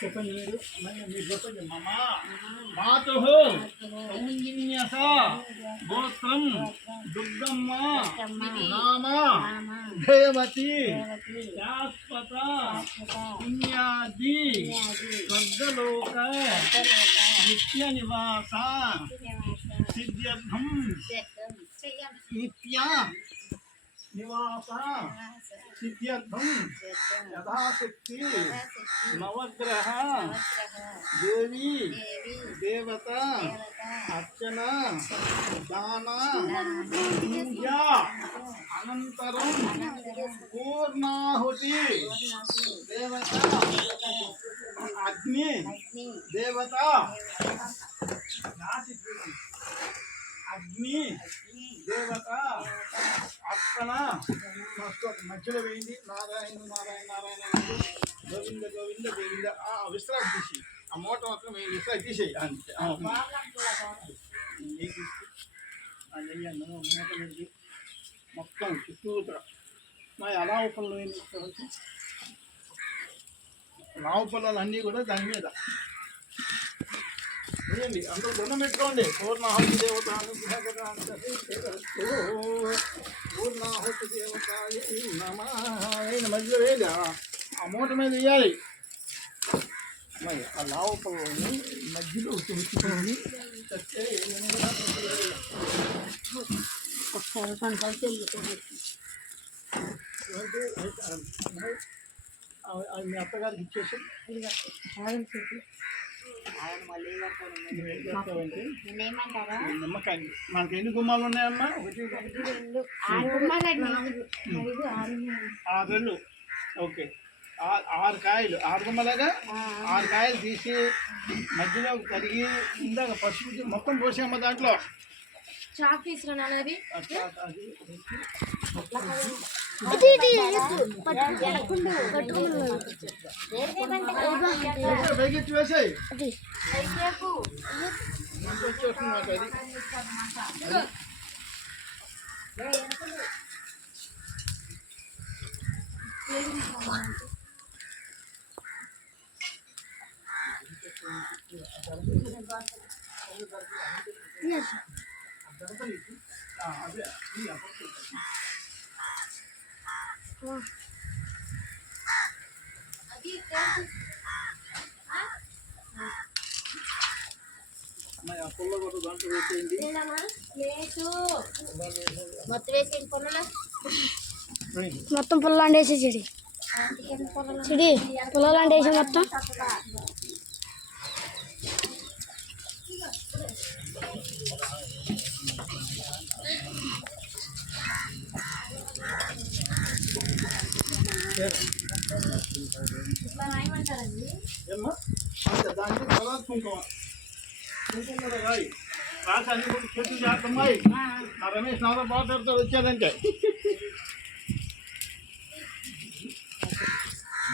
చెప్పండి మీరు చెప్పండి. మాతు సౌంజిన్యస గోత్రం దుర్గమ్మ నామ దేవతి శాశ్వత పుణ్యాది స్వర్గలోక నిత్య నివాస సిద్ధ్యర్థం నిత్య నివాస సిద్ధ్యర్థం యథాశక్తి నవగ్రహ దేవి దేవత అర్చన దాన పూజ అనంతరం పూర్ణాహుతి దేవత అగ్ని దేవత అగ్ని దేవత అర్పణ మధ్యలో వేయండి. నారాయణ నారాయణ నారాయణ గోవింద గోవింద గోవింద. విశ్రాంతి తీసి ఆ మూట మొత్తం విశ్రాంతి తీసేయి అంతే. నెయ్యను మూట వేసి మొత్తం చుట్టూతర మా అలావు పళ్ళు వేయించుకోవచ్చు. లావు పళ్ళలు అన్నీ కూడా దాని మీద వేయండి. అందరూ దండం పెట్టుకోండి. పూర్ణాహుతి దేవత పూర్ణాహుతి దేవత మధ్యలో వేయాలి. ఆ మూట మీద వేయాలి. మరి ఆ లావు పళ్ళని మధ్యలో ఉంచుకోండి. అది మీ అత్తగారికి ఇచ్చేసి నిమ్మకాయ. మనకి ఎన్ని గుమ్మాలు ఉన్నాయమ్మా? 6 ఓకే. 6 కాయలు, 6 గుమ్మలాగా 6 కాయలు తీసి మధ్యలో కడిగి ఇందాక పసుపు మొత్తం పోసామ్మ దాంట్లో. పైకెత్తి వేసాయి వచ్చేస్తున్నమాట. అది పుల్ల కూడా దాంట్లో వేసేయండి. మొత్తం పుల్లాండి వేసి చెడి చెడి పుల్లాండి వేసి మొత్తం ఏమ్మా దానికి తర్వాత కుంకుమ రాయి రాసి అన్ని కూడా చేతులు చేస్తున్నాయి. నా రమేష్ నాతో బాగా వచ్చారంటే